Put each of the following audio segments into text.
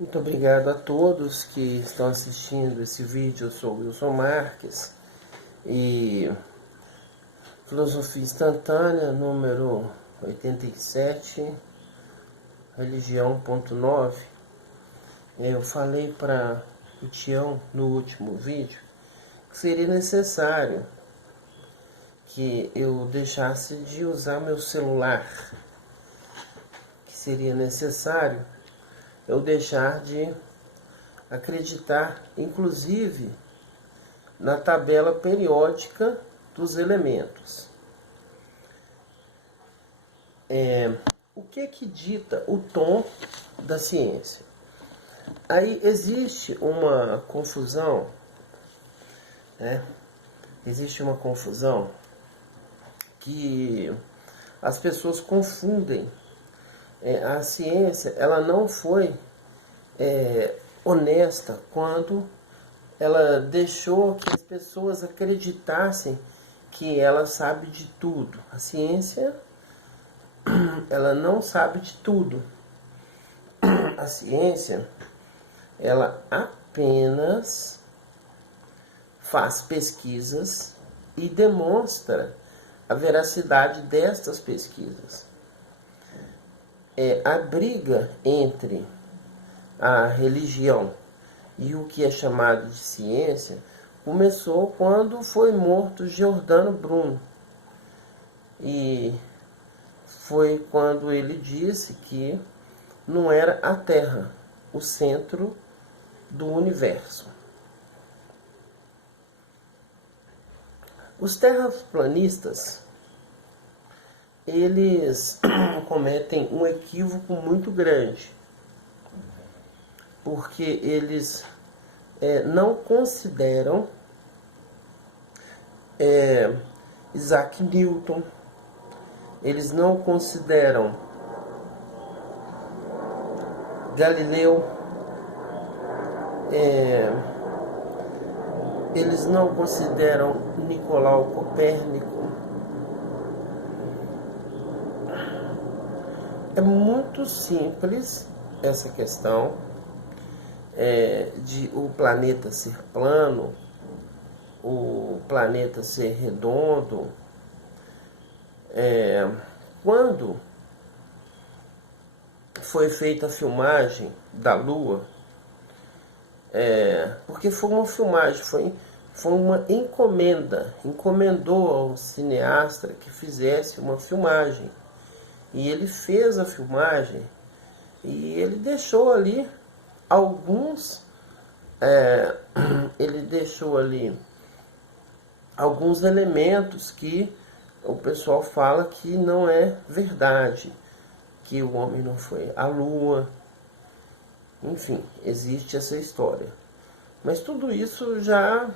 Muito obrigado a todos que estão assistindo esse vídeo. Eu sou Wilson Marques e Filosofia Instantânea, número 87, religião.9. Eu falei para o Tião no último vídeo que seria necessário que eu deixasse de usar meu celular, que seria necessário eu deixar de acreditar, inclusive, na tabela periódica dos elementos. O que é que dita o tom da ciência? Aí existe uma confusão, né? Existe uma confusão que as pessoas confundem. A ciência, ela não foi honesta quando ela deixou que as pessoas acreditassem que ela sabe de tudo. A ciência, ela não sabe de tudo. A ciência, ela apenas faz pesquisas e demonstra a veracidade destas pesquisas. A briga entre a religião e o que é chamado de ciência começou quando foi morto Giordano Bruno. E foi quando ele disse que não era a Terra o centro do universo. Os terraplanistas, eles cometem um equívoco muito grande, porque eles não consideram Isaac Newton, eles não consideram Galileu, eles não consideram Nicolau Copérnico. É muito simples essa questão de o planeta ser plano, o planeta ser redondo. Quando foi feita a filmagem da Lua, porque foi uma filmagem, foi uma encomendou ao cineasta que fizesse uma filmagem. E ele fez a filmagem e ele deixou ali alguns elementos que o pessoal fala que não é verdade, que o homem não foi à Lua. Enfim, existe essa história. Mas tudo isso já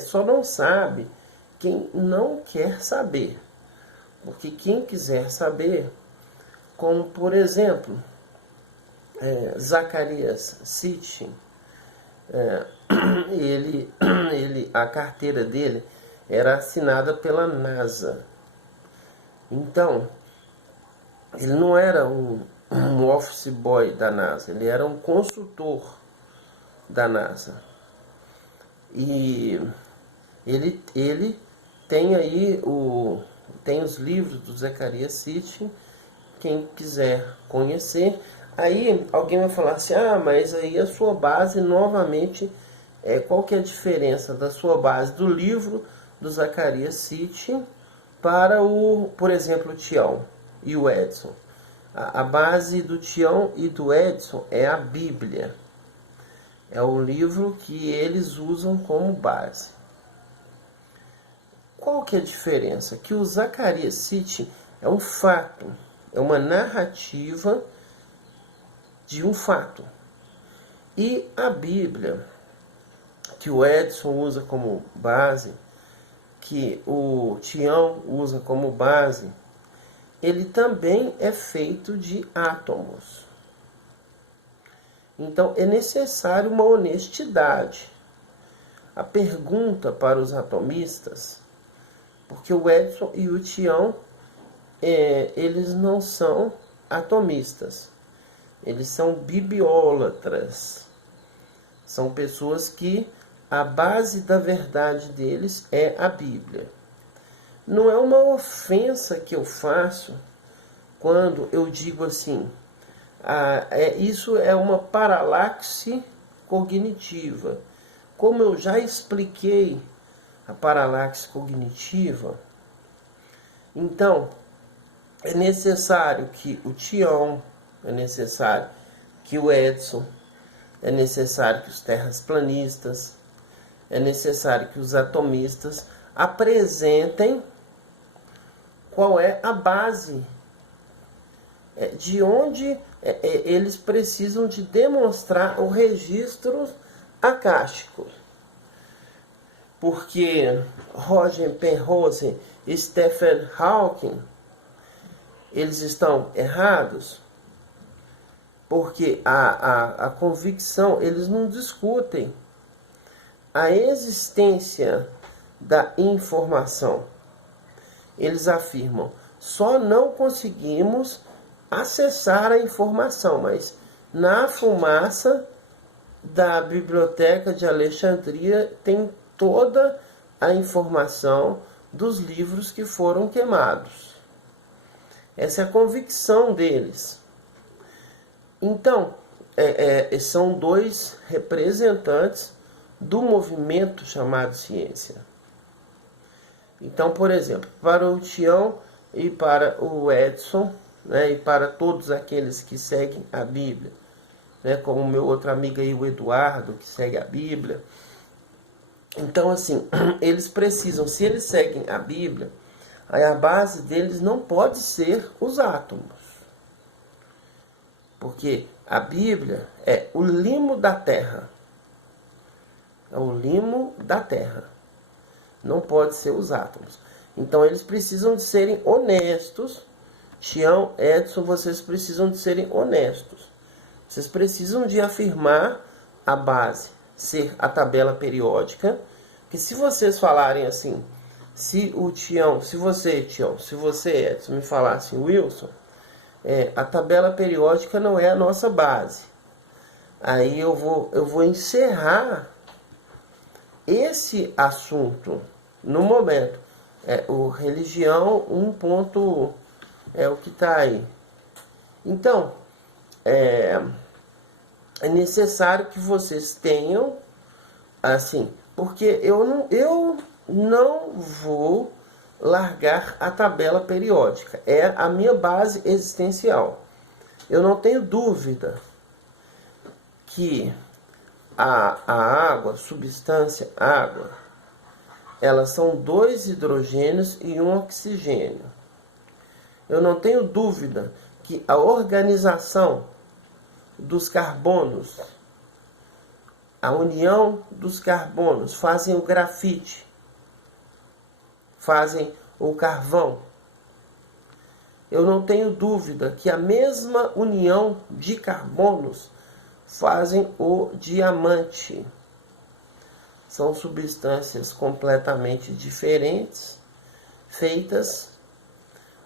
só não sabe quem não quer saber. Porque quem quiser saber, como por exemplo, Zacarias Sitchin, a carteira dele era assinada pela NASA. Então, ele não era um office boy da NASA, ele era um consultor da NASA. E ele tem aí tem os livros do Zacarias Sitchin, quem quiser conhecer. Aí alguém vai falar assim, mas aí a sua base novamente, qual que é a diferença da sua base do livro do Zacarias Sitchin para por exemplo, o Tião e o Edson? A base do Tião e do Edson é a Bíblia. É o livro que eles usam como base. Qual que é a diferença? Que o Zacarias Sitchin é um fato, é uma narrativa de um fato. E a Bíblia, que o Edson usa como base, que o Tião usa como base, ele também é feito de átomos. Então é necessário uma honestidade. A pergunta para os atomistas, porque o Edson e o Tião, eles não são atomistas. Eles são bibliólatras. São pessoas que a base da verdade deles é a Bíblia. Não é uma ofensa que eu faço quando eu digo assim, isso é uma paralaxe cognitiva. Como eu já expliquei a paralaxe cognitiva, então é necessário que o Tião, é necessário que o Edson, é necessário que os terraplanistas, é necessário que os atomistas apresentem qual é a base, de onde eles precisam de demonstrar o registro acástico. Porque Roger Penrose e Stephen Hawking, eles estão errados, porque a convicção, eles não discutem a existência da informação. Eles afirmam, só não conseguimos acessar a informação, mas na fumaça da Biblioteca de Alexandria tem toda a informação dos livros que foram queimados. Essa é a convicção deles. Então, são dois representantes do movimento chamado ciência. Então, por exemplo, para o Tião e para o Edson, né, e para todos aqueles que seguem a Bíblia, né, como o meu outro amigo aí, o Eduardo, que segue a Bíblia. Então, assim, eles precisam, se eles seguem a Bíblia, aí a base deles não pode ser os átomos. Porque a Bíblia é o limo da terra. É o limo da terra. Não pode ser os átomos. Então eles precisam de serem honestos. Tião, Edson, vocês precisam de serem honestos. Vocês precisam de afirmar a base, ser a tabela periódica. Que se vocês falarem assim, se você, Edson, me falassem, Wilson, a tabela periódica não é a nossa base. Aí eu vou encerrar esse assunto no momento. O religião 1. É o que está aí. Então, é necessário que vocês tenham, assim, porque eu não vou largar a tabela periódica. É a minha base existencial. Eu não tenho dúvida que a água, substância água, elas são 2 hidrogênios e 1 oxigênio. Eu não tenho dúvida que a organização dos carbonos, a união dos carbonos, fazem o grafite, fazem o carvão. Eu não tenho dúvida que a mesma união de carbonos fazem o diamante. São substâncias completamente diferentes, feitas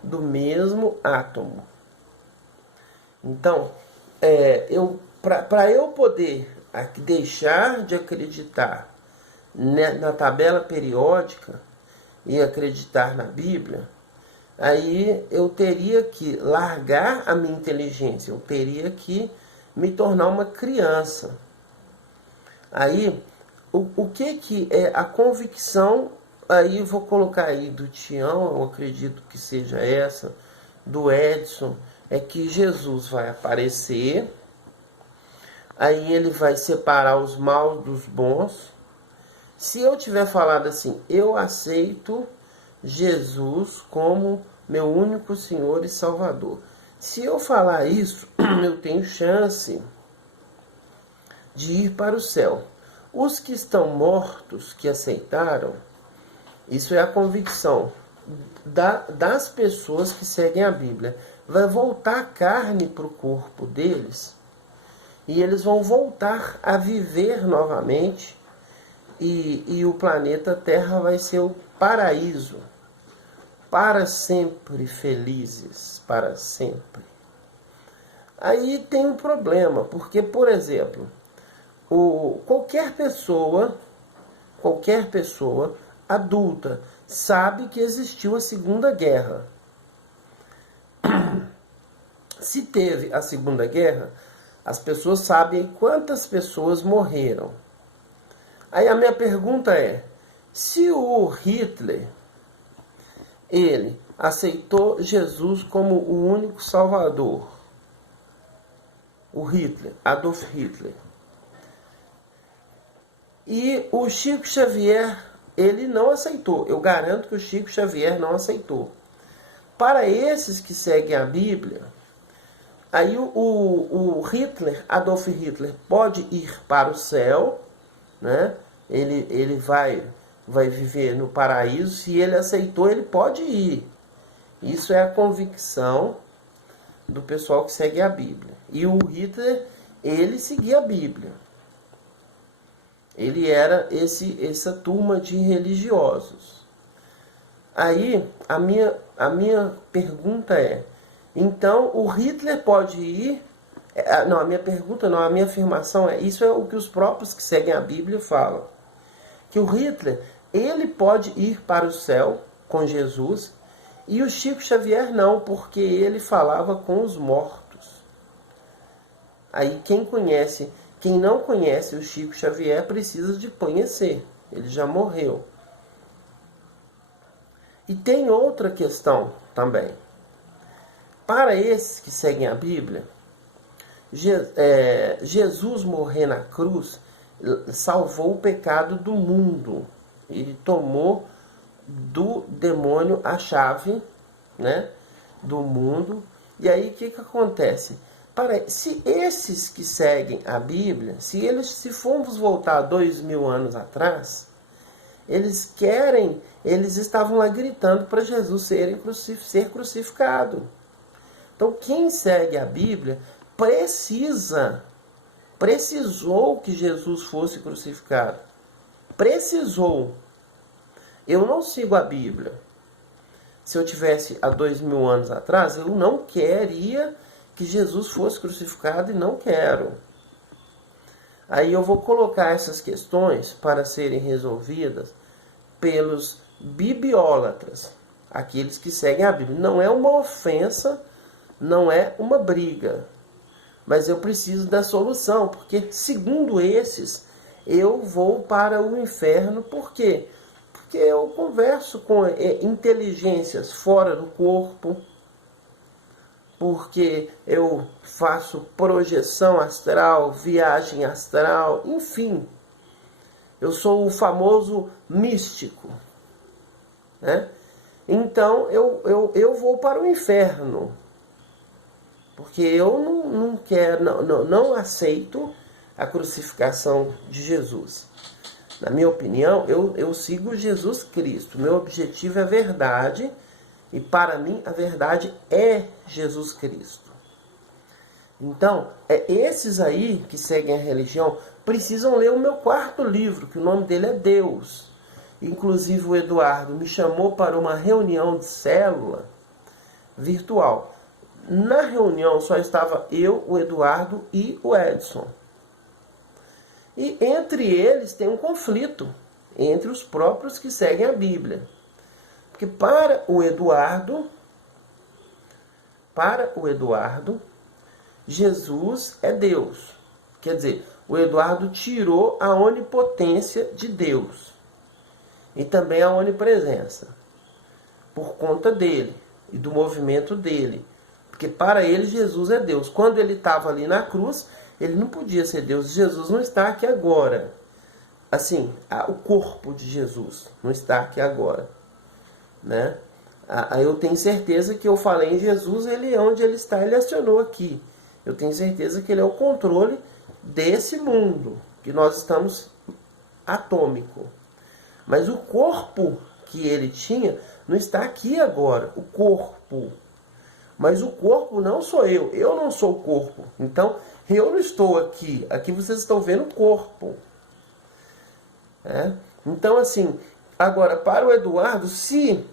do mesmo átomo. Então, para eu poder deixar de acreditar na tabela periódica e acreditar na Bíblia, aí eu teria que largar a minha inteligência, eu teria que me tornar uma criança. Aí, o que é a convicção? Aí vou colocar aí do Tião, eu acredito que seja essa, do Edson, é que Jesus vai aparecer, aí ele vai separar os maus dos bons. Se eu tiver falado assim, eu aceito Jesus como meu único Senhor e Salvador. Se eu falar isso, eu tenho chance de ir para o céu. Os que estão mortos, que aceitaram, isso é a convicção das pessoas que seguem a Bíblia. Vai voltar a carne para o corpo deles e eles vão voltar a viver novamente e o planeta Terra vai ser o paraíso. Para sempre felizes, para sempre. Aí tem um problema, porque, por exemplo, qualquer pessoa adulta sabe que existiu a Segunda Guerra. Se teve a Segunda Guerra, as pessoas sabem quantas pessoas morreram. Aí a minha pergunta é, se o Hitler, ele aceitou Jesus como o único salvador, o Hitler, Adolf Hitler, e o Chico Xavier, ele não aceitou. Eu garanto que o Chico Xavier não aceitou. Para esses que seguem a Bíblia, aí o Hitler, Adolf Hitler, pode ir para o céu, né? Ele vai viver no paraíso. Se ele aceitou, ele pode ir. Isso é a convicção do pessoal que segue a Bíblia. E o Hitler, ele seguia a Bíblia. Ele era essa turma de religiosos. Aí, a minha pergunta é, então o Hitler pode ir? Não, a minha pergunta não, a minha afirmação é, isso é o que os próprios que seguem a Bíblia falam. Que o Hitler, ele pode ir para o céu com Jesus, e o Chico Xavier não, porque ele falava com os mortos. Aí quem não conhece o Chico Xavier precisa de conhecer. Ele já morreu. E tem outra questão também. Para esses que seguem a Bíblia, Jesus morrer na cruz salvou o pecado do mundo. Ele tomou do demônio a chave, né, do mundo. E aí o que acontece? Se esses que seguem a Bíblia, se formos voltar 2000 anos atrás, eles estavam lá gritando para Jesus ser crucificado. Então quem segue a Bíblia precisou que Jesus fosse crucificado. Precisou. Eu não sigo a Bíblia. Se eu tivesse há 2000 anos atrás, eu não queria que Jesus fosse crucificado e não quero. Aí eu vou colocar essas questões para serem resolvidas pelos bibliólatras, aqueles que seguem a Bíblia. Não é uma ofensa, não é uma briga, mas eu preciso da solução, porque segundo esses, eu vou para o inferno. Por quê? Porque eu converso com inteligências fora do corpo, porque eu faço projeção astral, viagem astral, enfim. Eu sou o famoso místico, né? Então eu vou para o inferno, porque eu não quero, não aceito a crucificação de Jesus. Na minha opinião, eu sigo Jesus Cristo. Meu objetivo é a verdade. E para mim, a verdade é Jesus Cristo. Então, esses aí que seguem a religião precisam ler o meu quarto livro, que o nome dele é Deus. Inclusive o Eduardo me chamou para uma reunião de célula virtual. Na reunião só estava eu, o Eduardo e o Edson. E entre eles tem um conflito, entre os próprios que seguem a Bíblia. Porque para o Eduardo, Jesus é Deus. Quer dizer, o Eduardo tirou a onipotência de Deus. E também a onipresença. Por conta dele e do movimento dele. Porque para ele Jesus é Deus. Quando ele estava ali na cruz, ele não podia ser Deus. Jesus não está aqui agora. Assim, o corpo de Jesus não está aqui agora. Né? Eu tenho certeza que eu falei em Jesus, ele onde ele está, ele acionou aqui. Eu tenho certeza que ele é o controle desse mundo, que nós estamos atômico. Mas o corpo que ele tinha não está aqui agora, o corpo. Mas o corpo não sou eu não sou o corpo. Então, eu não estou aqui. Aqui vocês estão vendo o corpo. Então, assim, agora, para o Eduardo, se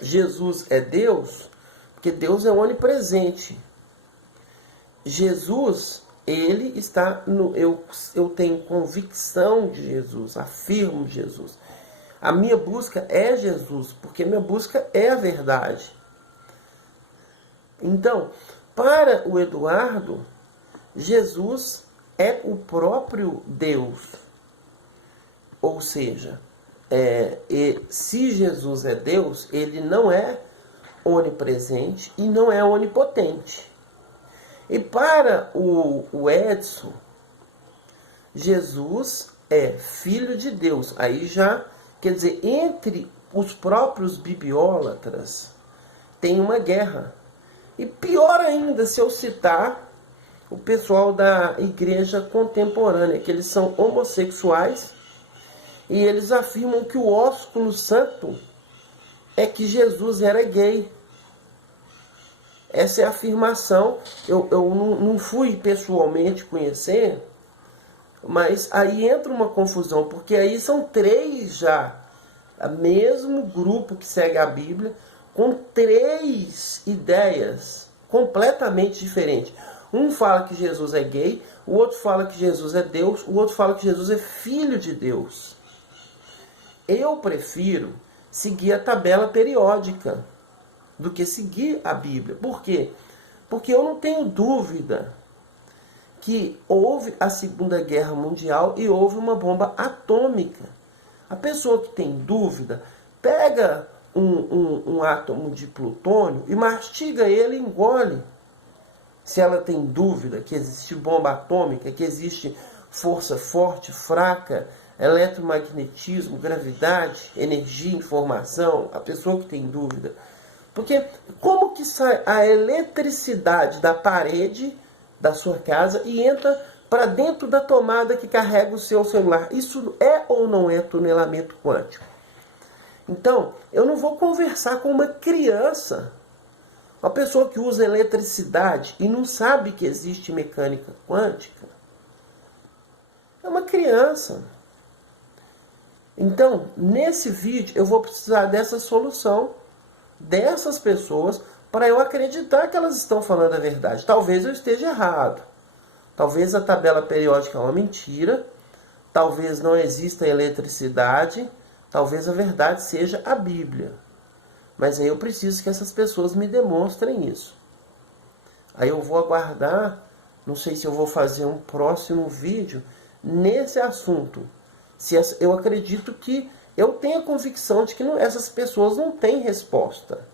Jesus é Deus, porque Deus é onipresente. Jesus, ele está no... Eu tenho convicção de Jesus, afirmo Jesus. A minha busca é Jesus, porque minha busca é a verdade. Então, para o Eduardo, Jesus é o próprio Deus. Ou seja, se Jesus é Deus, ele não é onipresente e não é onipotente. E para o Edson, Jesus é filho de Deus. Aí já, quer dizer, entre os próprios bibliólatras tem uma guerra. E pior ainda se eu citar o pessoal da igreja contemporânea, que eles são homossexuais e eles afirmam que o ósculo santo é que Jesus era gay. Essa é a afirmação. Eu não fui pessoalmente conhecer, mas aí entra uma confusão, porque aí são três já, o mesmo grupo que segue a Bíblia, com três ideias completamente diferentes. Um fala que Jesus é gay, o outro fala que Jesus é Deus, o outro fala que Jesus é filho de Deus. Eu prefiro seguir a tabela periódica do que seguir a Bíblia. Por quê? Porque eu não tenho dúvida que houve a Segunda Guerra Mundial e houve uma bomba atômica. A pessoa que tem dúvida, pega um átomo de plutônio e mastiga ele e engole. Se ela tem dúvida que existe bomba atômica, que existe força forte, fraca, eletromagnetismo, gravidade, energia, informação, a pessoa que tem dúvida. Porque como que sai a eletricidade da parede da sua casa e entra para dentro da tomada que carrega o seu celular? Isso é ou não é tunelamento quântico? Então, eu não vou conversar com uma criança, uma pessoa que usa eletricidade e não sabe que existe mecânica quântica. É uma criança. Então, nesse vídeo, eu vou precisar dessa solução, dessas pessoas, para eu acreditar que elas estão falando a verdade. Talvez eu esteja errado. Talvez a tabela periódica é uma mentira. Talvez não exista eletricidade. Talvez a verdade seja a Bíblia. Mas aí eu preciso que essas pessoas me demonstrem isso. Aí eu vou aguardar, não sei se eu vou fazer um próximo vídeo nesse assunto. Eu acredito que eu tenho a convicção de que essas pessoas não têm resposta.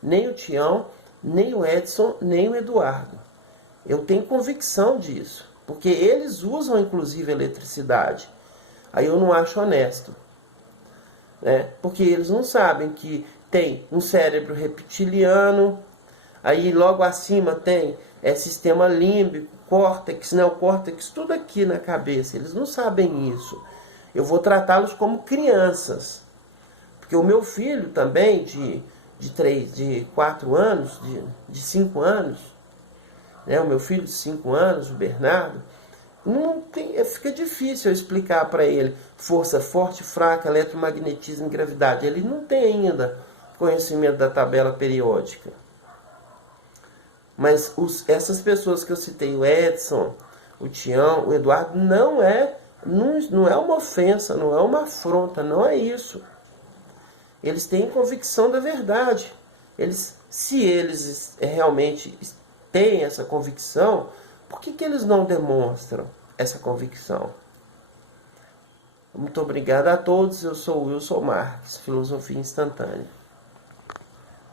Nem o Tião, nem o Edson, nem o Eduardo. Eu tenho convicção disso. Porque eles usam, inclusive, eletricidade. Aí eu não acho honesto. Né? Porque eles não sabem que tem um cérebro reptiliano. Aí logo acima tem sistema límbico, córtex, neocórtex, tudo aqui na cabeça. Eles não sabem isso. Eu vou tratá-los como crianças. Porque o meu filho também, de 4 anos, de 5 anos, né? O meu filho de 5 anos, o Bernardo, fica difícil eu explicar para ele força forte, fraca, eletromagnetismo e gravidade. Ele não tem ainda conhecimento da tabela periódica. Mas essas pessoas que eu citei, o Edson, o Tião, o Eduardo, não é uma ofensa, não é uma afronta, não é isso. Eles têm convicção da verdade. Se eles realmente têm essa convicção, por que eles não demonstram essa convicção? Muito obrigado a todos. Eu sou o Wilson Marques, Filosofia Instantânea.